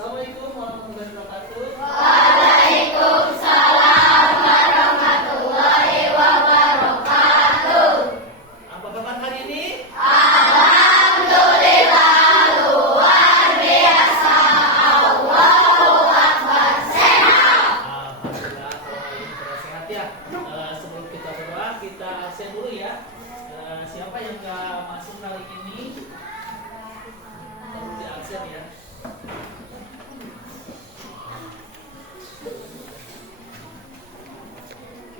Assalamualaikum warahmatullahi wabarakatuh. Waalaikumsalam warahmatullahi wabarakatuh. Apa kabar hari ini? Alhamdulillah luar biasa. Allahu Akbar. Sehat. Alhamdulillah kalau ini pada sehat ya. Sebelum kita berdoa, kita absen dulu ya. Siapa yang nggak masuk kali ini perlu di absen ya.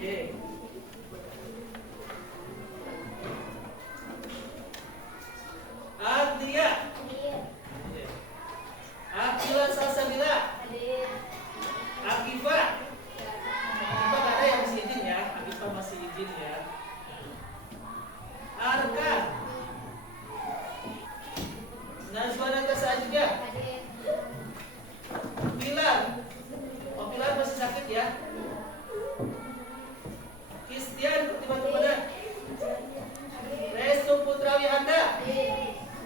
Oke. Adria, Akila Salsabila, Akifa. Akifa gak ada yang masih izin ya. Akifa masih izin ya. Arka, Nazwana Kasa juga. Pilar, oh Pilar masih sakit ya. Christian Pertiban Kepada, Restu Putrawi Anda.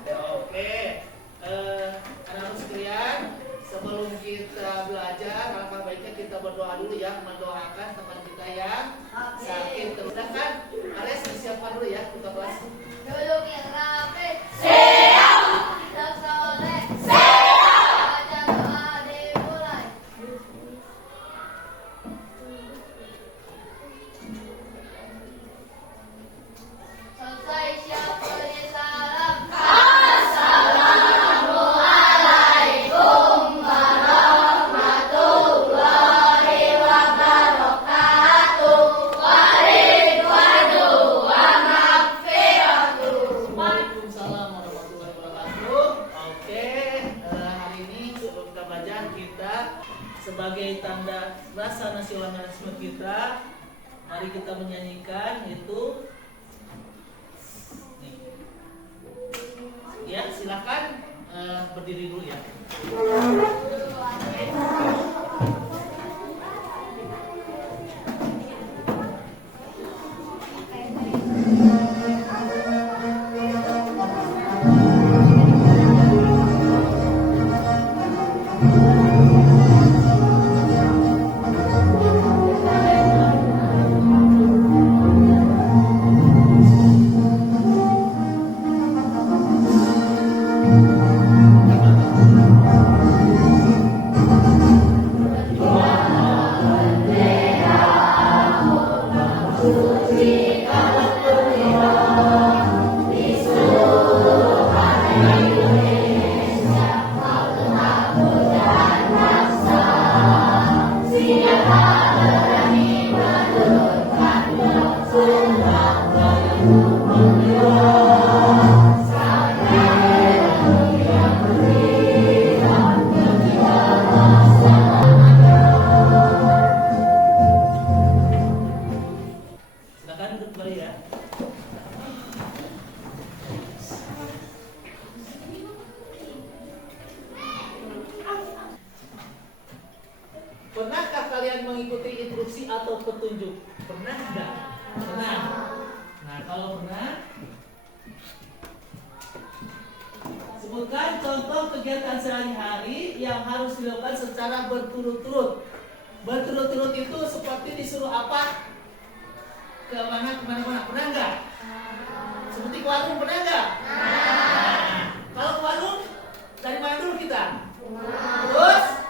Oke, anak-anak sekalian, sebelum kita belajar, alangkah baiknya kita berdoa dulu ya, mendoakan teman kita yang sakit. Teruskan, Ares disiapkan dulu ya, buka kelas. Duduk yang rapi. Siap. Tidak soleh. Siap. Baca doa dimulai. Selesai siap beri salam. Assalamualaikum warahmatullahi wabarakatuh. Waridwanu wa maghfiratuh. Waalaikumsalam warahmatullahi wabarakatuh. Oke, hari ini sebelum kita belajar, kita sebagai tanda rasa nasionalisme kita, mari kita menyanyikan itu. Nih. Ya, silakan berdiri dulu ya. Silakan duduk kembali ya. Pernahkah kalian mengikuti instruksi atau petunjuk? Pernah enggak? Pernah. Nah, kalau pernah, sebutkan contoh kegiatan sehari-hari yang harus dilakukan secara berturut-turut. Berturut-turut itu seperti disuruh apa? Kemana? Pernah enggak? Seperti ke warung, pernah enggak? Nah, kalau ke warung, dari mana dulu kita? Terus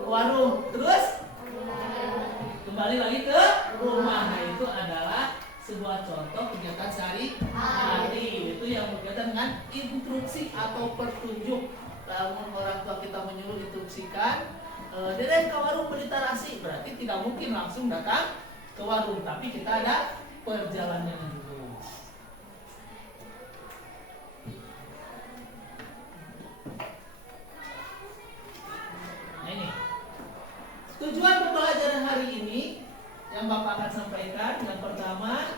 ke warung, terus kembali lagi ke rumah. Nah, itu adalah sebuah contoh kegiatan sehari-hari. Itu yang berkaitan dengan instruksi atau petunjuk. Namun orang tua kita menyuruh instruksikan, Deden ke warung beli tarasi, berarti tidak mungkin langsung datang ke warung, tapi kita ada perjalanannya dulu. Nah, ini tujuan pembelajaran hari ini yang Bapak akan sampaikan. Yang pertama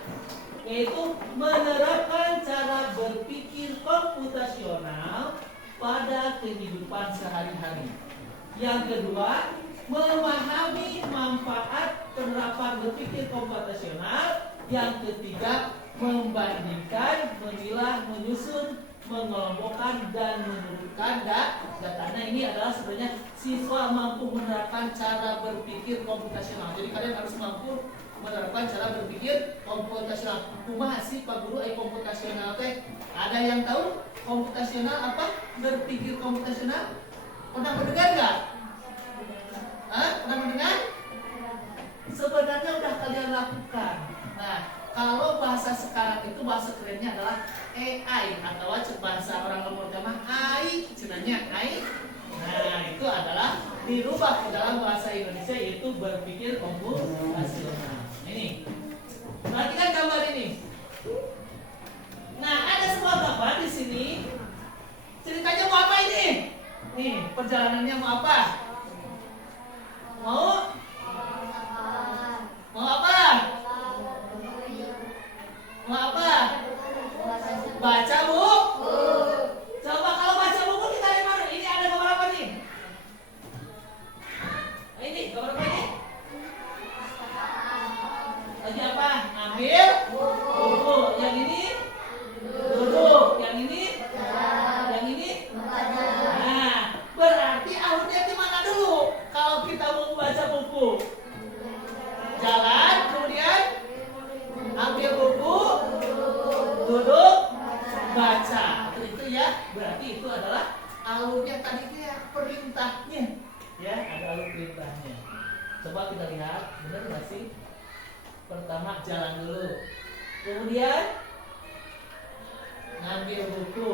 yaitu menerapkan cara berpikir komputasional pada kehidupan sehari-hari. Yang kedua, memahami manfaat penerapan berpikir komputasional. Yang ketiga, membandingkan, memilah, menyusun, mengelompokkan dan menurutkan data. Nah, ini adalah sebenarnya siswa mampu menerapkan cara berpikir komputasional. Jadi kalian harus mampu menerapkan cara berpikir komputasional. Kumaha sih Pak Guru komputasional teh? Ada yang tahu komputasional apa? Berpikir komputasional? Pernah mendengar nggak? Pernah mendengar? Sebenarnya udah kalian lakukan. Nah, kalau bahasa sekarang itu bahasa kerennya adalah AI atau bahasa orang nomor mah AI, sebenarnya AI. Nah, itu adalah dirubah ke dalam bahasa Indonesia yaitu berpikir komputasional. Ini. Perhatikan gambar ini. Nah, ada sebuah gambar di sini. Ceritanya mau apa ini? Nih, perjalanannya mau apa? Mau apa? Mau apa? Baca buku. Coba kalau baca buku kita lihat mana? Ini ada gambar apa nih? Ini gambar apa ini? Lagi apa? Ambil buku. Yang ini duduk. Yang ini? Yang ini? Nah, berarti alurnya di mana dulu? Kalau kita mau baca buku, jalan, kemudian ambil buku, duduk, baca. Itu ya, berarti itu adalah alurnya tadi ya, perintahnya. Ya, ada alur perintahnya. Coba kita lihat, benar nggak sih? Pertama jalan dulu, kemudian ngambil buku,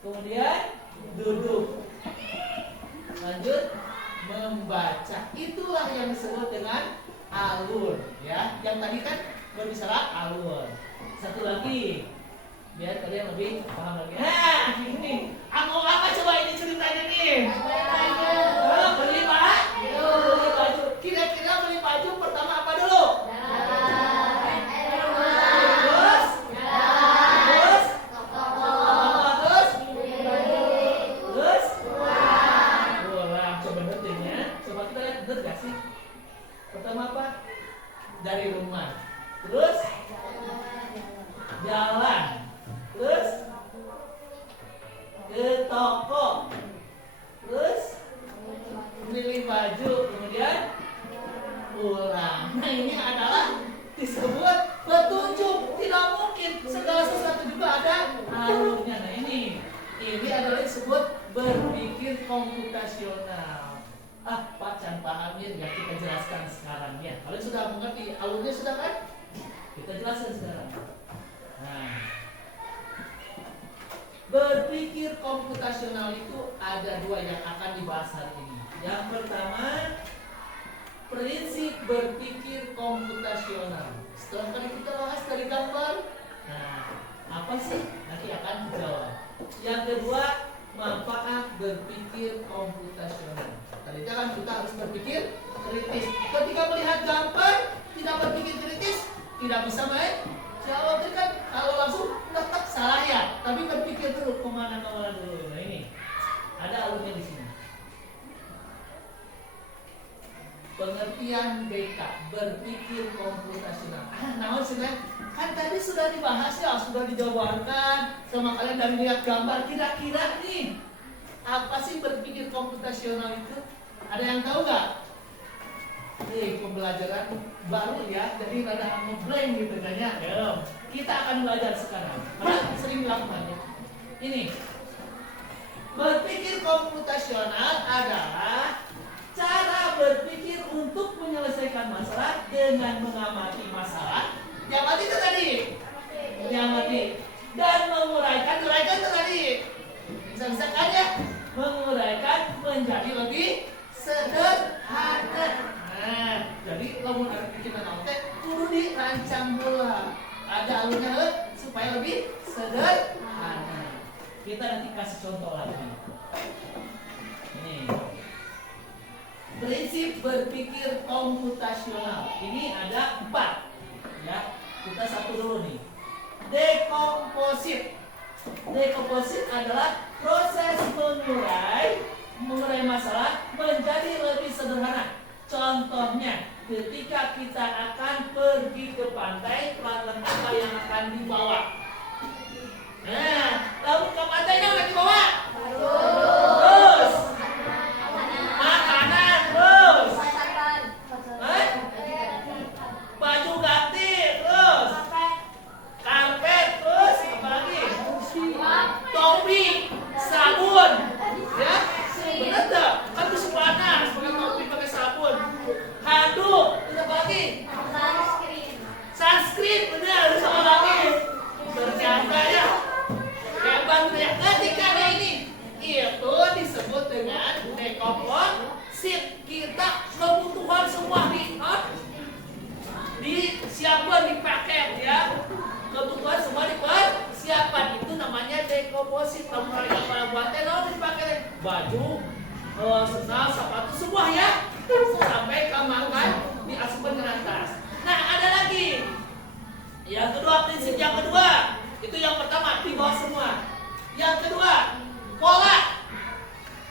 kemudian duduk, lanjut membaca. Itulah yang disebut dengan alur, ya. Yang tadi kan berbicara alur. Satu lagi, biar kalian lebih paham lagi. Nah, ini mau apa coba ini ceritanya nih? Beli baju. Kira-kira beli baju pertama apa dulu? Pertama apa? Dari rumah. Terus jalan. Terus ke toko. Terus beli baju. Kemudian pulang. Nah, ini adalah disebut petunjuk. Tidak mungkin segala sesuatu juga ada alurnya. Nah, ini adalah disebut berpikir komputasional. Pak Chan pahamnya ya, kita jelaskan sekarang ya. Kalian sudah mengerti alurnya sudah kan? Kita jelaskan sekarang. Nah, berpikir komputasional itu ada dua yang akan dibahas hari ini. Yang pertama, prinsip berpikir komputasional. Setelah kali kita bahas dari gambar, nah apa sih? Nanti akan dijawab. Yang kedua, manfaat berpikir komputasional. Tadi kan kita harus berpikir kritis. Ketika melihat gambar tidak berpikir kritis, tidak bisa menjawab kan. Kalau langsung tetap salah ya. Tapi berpikir dulu kemana dulu. Nah, ini ada alurnya di sini. Pengertian BK, berpikir komputasional. Nah, kan tadi sudah dibahas ya, sudah dijabarkan sama kalian dari lihat gambar. Kira-kira nih, apa sih berpikir komputasional itu? Ada yang tahu nggak? Pembelajaran baru ya, jadi rada ngeblank gitu kayaknya. Kita akan belajar sekarang. Karena sering dilakukannya. Ini berpikir komputasional adalah cara berpikir untuk menyelesaikan masalah dengan mengamati masalah. Yang itu tadi, mengamati dan menguraikan itu tadi. Bisa kan ya? Menguraikan menjadi lebih sederhana. Nah, jadi lamun ada pikiran otak kudu dirancang pula. Ada alurnya supaya lebih sederhana. Kita nanti kasih contoh lagi. Ini prinsip berpikir komputasional. Ini ada 4. Ya, kita satu dulu nih. Dekomposit. Dekomposit adalah proses mengurai masalah menjadi lebih sederhana. Contohnya, ketika kita akan pergi ke pantai, peralatan apa yang akan dibawa? Nah, lalu ke pantainya udah dibawa. Terus makanan, terus Hah? Baju ganti, terus karpet, terus apa lagi? Topi, sabun, ya? Bener tak? Kan musim panas, pakai topi, pakai sabun. Handuk, terus apa lagi? Sunscreen, bener, terus apa lagi? Ternyata ya. Hebat ya. Ketika ada ini, itu disebut dengan dekomposit. Kita kebutuhan semua disiapkan, dipakai ya. Kebutuhan semua dipersiapkan, itu namanya dekomposit. Kalau kepala buatnya lalu dipakai baju, sendal, sepatu semua ya, sampai ke makan diasupkan ke atas. Nah, ada lagi yang kedua, prinsip yang kedua, itu yang pertama di bawah semua. Yang kedua, pola,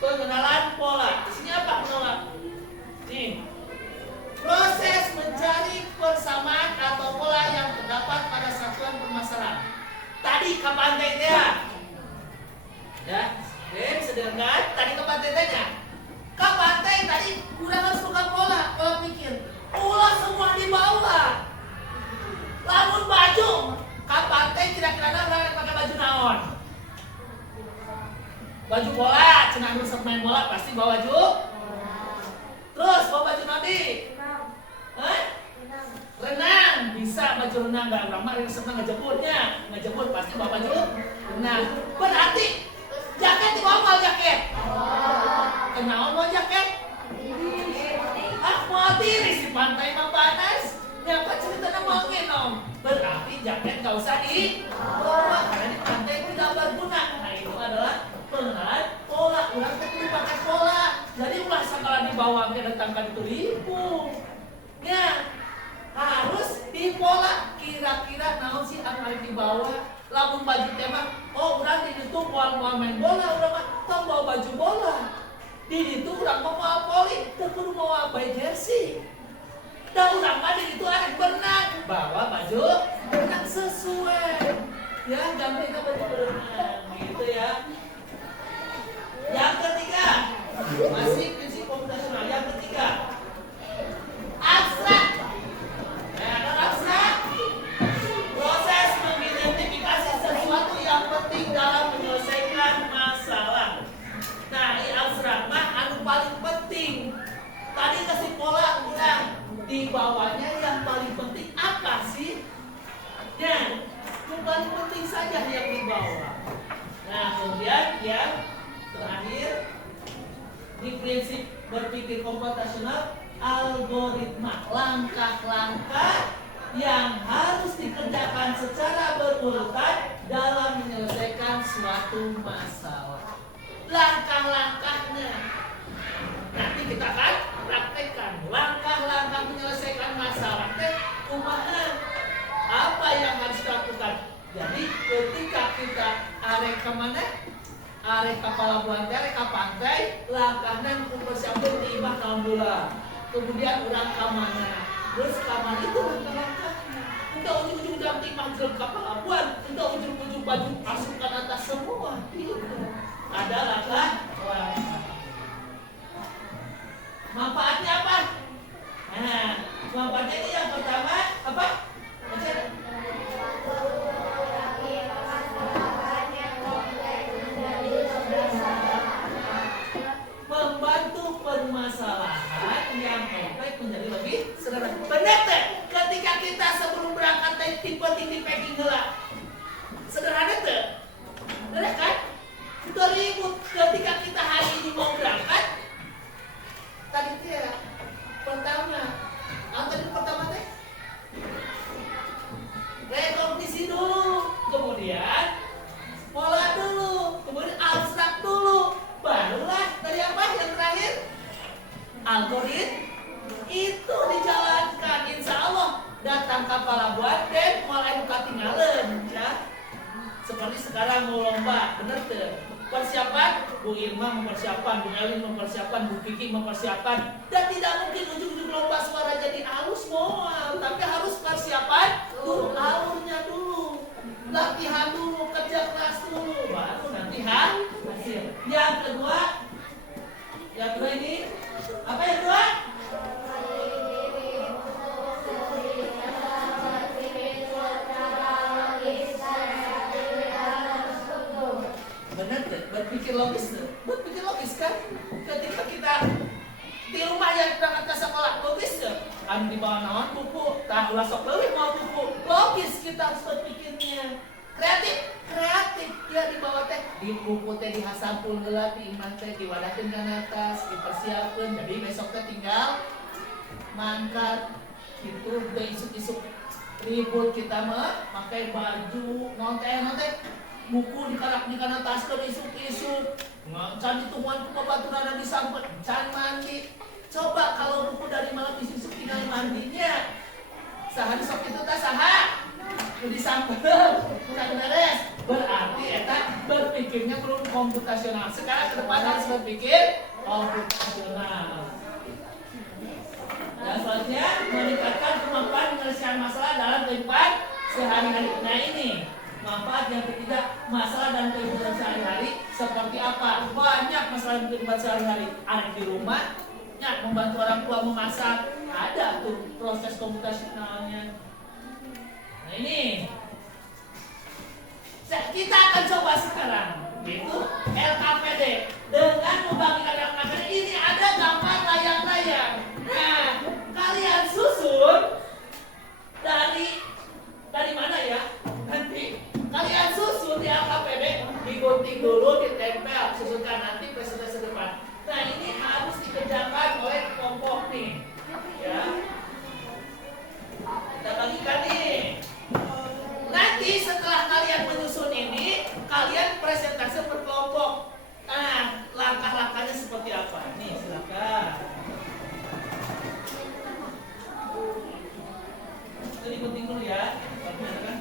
pengenalan pola. Isinya apa pola? Nih, proses mencari persamaan atau pola yang terdapat pada satuan permasalahan. Tadi kapan tetenya? Ya, bisa dengar. Tadi kapan tetenya? Kapan tadi udah harus bukan pola pikir. Pola semua di bawah. Lamun baju, kapan kira-kira pakai baju naon? Baju bola, cenah rusak main bola pasti bawa baju. Terus bawa baju nanti. Renang bisa baju renang, nggak ramah yang senang ngejemur pasti bawa baju renang. Berarti jaket dibawa mal jaket. Kenapa mau jaket? Mau tiris di pantai mah panas. Nyapa cerita nama om. Berarti jaket nggak usah dibawa karena di pantai tidak berguna. Nah itu adalah pengenalan pola. Ulang perlu pakai pola. Jadi ulah sekali dibawa ke datangkan itu lipung. Ya harus di pola kira-kira naon sih akan dibawa. Lamun baju tema, oh berarti itu mau main bola, udah mah tong bawa baju bola. Di itu urang mau poli, kudu mau apa jersey. Dan urang mah di itu arek berenang, bawa baju berenang sesuai. Ya ganti ke baju berenang gitu ya. Yang ketiga, masih prinsip komputasional. Yang ketiga, abstrak. Ada abstrak. Proses mengidentifikasi sesuatu yang penting dalam menyelesaikan masalah. Nah, ini abstrak mah anu paling penting. Tadi kasih pola udah di bawahnya yang paling penting apa sih? Ya, yang paling penting saja yang di bawah. Nah, kemudian yang terakhir di prinsip berpikir komputasional, algoritma, langkah-langkah yang harus dikerjakan secara berurutan dalam menyelesaikan suatu masalah. Langkah-langkahnya nanti kita akan praktekkan. Langkah-langkah menyelesaikan masalah kumaha, apa yang harus dilakukan. Jadi ketika kita arek ke mana? Arek kapal pelabuhan, arek ke pantai, langkahnya mempersiapkan tiba tahun bulan. Kemudian urang ke mana? Terus kamar itu langkah-langkahnya. Untuk ujung-ujung jam timah jelem kapal pelabuhan, untuk ujung-ujung baju masukkan atas semua. Itu ada langkah. Manfaatnya apa? Nah, manfaatnya ini yang pertama apa? Membantu permasalahan yang kompleks menjadi lebih sederhana. Benar tak? Ketika kita sebelum berangkat tipe-tipe packing heula. Sederhana tak? Benar kan? Kita ribut ketika kita hari ini mau berangkat. Tadi dia pertama, apa tadi pertama teh? Rekognisi dulu, kemudian pola dulu, kemudian abstrak dulu, barulah tadi apa yang terakhir? Algoritma itu dijalankan, insya Allah datang kapal pelabuhan dan mulai buka tinggalan, ya. Seperti sekarang mau lomba, bener tuh. Persiapan, Bu Irma mempersiapkan, Bu Elin mempersiapkan, Bu Kiki mempersiapkan. Dan tidak mungkin ujung-ujung lomba suara jadi halus semua. Tapi harus persiapan dulu, alurnya dulu. latihan dulu, kerja keras dulu, baru nanti hasil. Yang kedua ini apa yang kedua? Benar deh, berpikir logis kan? Ketika kita di rumah yang berangkat ke sekolah, logis ya? Kan di bawah naon buku, tak ulah sok leuwih mau buku. Logis kita harus berpikirnya. Kreatif ya di bawah teh, di buku teh dihasampul heula di imah teh diwadahkeun ka atas, dipersiapkeun. Jadi besok teh tinggal mangkat gitu, udah isuk-isuk ribut kita mah pakai baju nonte buku dikarak di kana taskeun isuk-isuk. Can ditungguan ku babaturan disampet, can mandi. Coba kalau buku dari malam isuk-isuk tinggal mandinya. Saha sok itu teh saha? Disampel, can beres. Berarti eta berpikirnya perlu komputasional. Sekarang ke depan harus berpikir komputasional. Dan selanjutnya meningkatkan kemampuan menyelesaikan masalah dalam kehidupan sehari-hari. Nah ini manfaat yang ketiga, masalah dan kehidupan sehari-hari seperti apa? Banyak masalah dalam kehidupan sehari-hari. Ada di rumah, ya, membantu orang tua memasak, ada tuh proses komputasionalnya. Nah ini kita akan coba sekarang, yaitu LKPD. Dengan membagikan LKPD ini ada gambar layang-layang. Nah, kalian susun dari mana ya? Nanti kalian susun di LKPD, digunting dulu, ditempel, susunkan nanti presentasi depan. Nah ini harus dikerjakan oleh kelompok nih, ya. Kita bagikan nih. Nanti setelah kalian menyusun ini, kalian presentasi berkelompok. Nah, langkah-langkahnya seperti apa? Nih, silakan. Itu digunting dulu ya. Kan?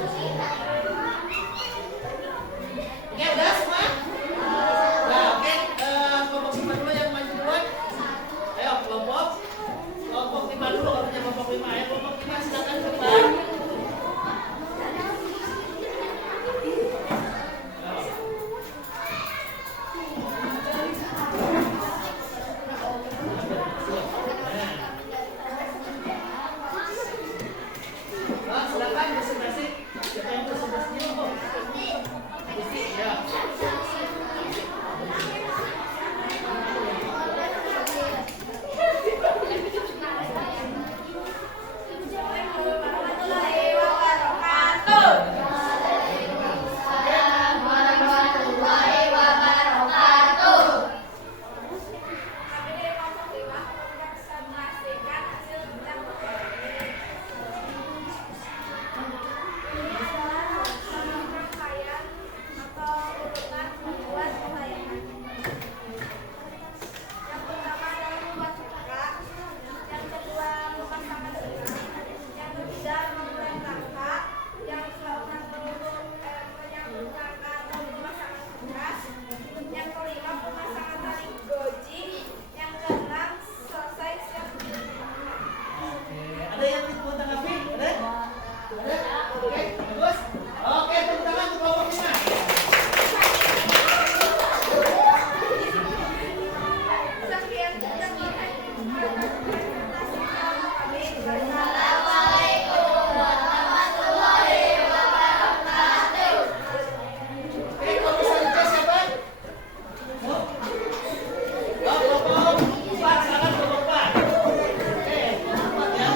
Oke, udah semua? Nah, oke. Kelompok 5 dulu yang maju duluan. Ayo, kelompok 5 dulu, kalau punya kelompok 5. Ayo, kelompok 5 silakan ke depan. Nah, silakan presentasi. Siapa yang presentasinya? Gusti, ya. Warahmatullahi wabarakatuh. Kami dari kelompok 5 menyaksikan hasil bidang ini. Ini adalah rangkaian atau urutan membuat pelayanan. Yang pertama adalah membuat muka, yang kedua memasangkan benang, yang ketiga memulai rangka, yang keempat menyambung rangka atau memasangkan kertas, yang kelima pemasangan tali goji, yang keenam selesai siap Oke, ada yang mau tanggapi? Ada? Ada? Oke, bagus. Oke, tepuk tangan untuk kelompok 5. Sekian yang kami Assalamualaikum warahmatullahi wabarakatuh. Oke, kelompok selanjutnya siapa? Oh, kelompok 4, silakan kelompok 4. Oke, kelompok 4 ya.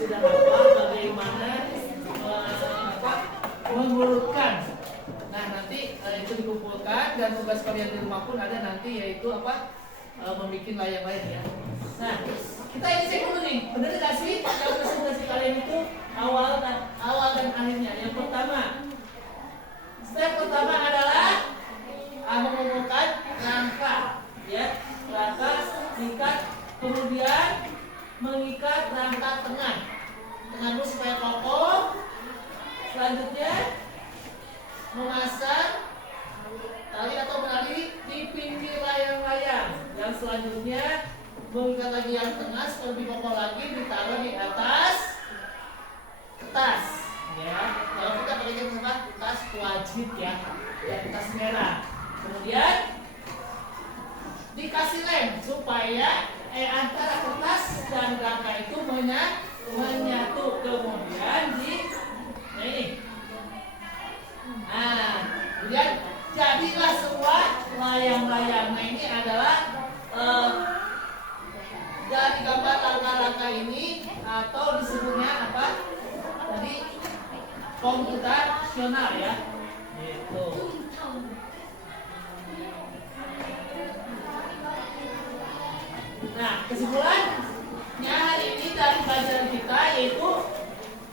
sudah hafal bagaimana mengurutkan. Nah nanti itu dikumpulkan dan tugas kalian di rumah pun ada nanti, yaitu membuat layang-layang ya. Nah kita ini cek dulu nih, bener gak sih yang presentasi kalian itu awal dan akhirnya. Yang pertama, step pertama adalah mengumpulkan rangka ya, rangka ikat, kemudian mengikat rangka tengah dulu supaya kokoh. Selanjutnya memasang tali atau menali di pinggir layang-layang. Yang selanjutnya mengikat lagi yang tengah supaya lebih kokoh lagi, ditaruh di atas kertas ya. Kalau kita pakai kertas wajib ya, kertas merah. Kemudian dikasih lem supaya antara kertas dan rangka itu menyatu. Kemudian kemudian jadilah sebuah layang-layang. Nah ini adalah dari gambar rangka-rangka ini, atau disebutnya apa tadi, komputasional ya gitu. Nah kesimpulannya hari ini dari pelajaran kita yaitu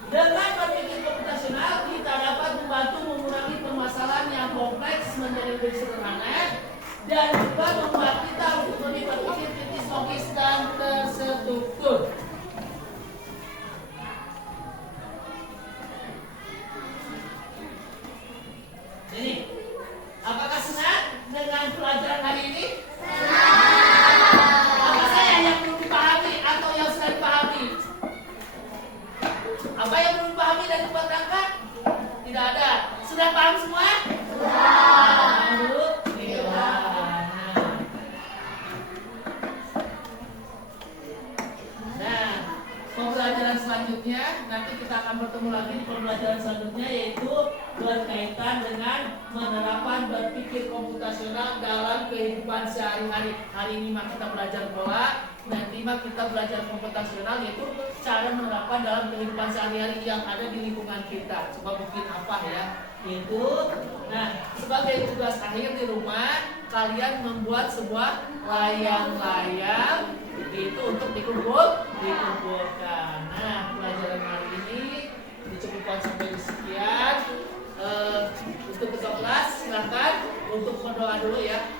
dengan berpikir komputasional kita dapat membantu mengurangi permasalahan yang kompleks menjadi lebih sederhana, dan juga membuat kita untuk lebih berpikir kritis, logis dan terstruktur. Jadi, apakah senang dengan pelajaran hari ini? Apa saya yang belum dipahami atau yang sudah dipahami? Apa yang belum dipahami dari tempat rangka? Tidak ada. Sudah paham semua? Nah, pembelajaran selanjutnya nanti kita akan bertemu lagi di pembelajaran selanjutnya, yaitu berkaitan dengan penerapan berpikir komputasional dalam kehidupan sehari-hari. Hari ini mah kita belajar pola, nanti mah kita belajar komputasional, yaitu cara menerapkan dalam kehidupan sehari-hari yang ada di lingkungan kita. Coba bikin apa ya? Itu. Nah, sebagai tugas akhir di rumah, kalian membuat sebuah layang-layang itu untuk dikumpulkan. Nah, pelajaran hari ini dicukupkan sampai sekian. Untuk kelas silakan untuk berdoa dulu ya.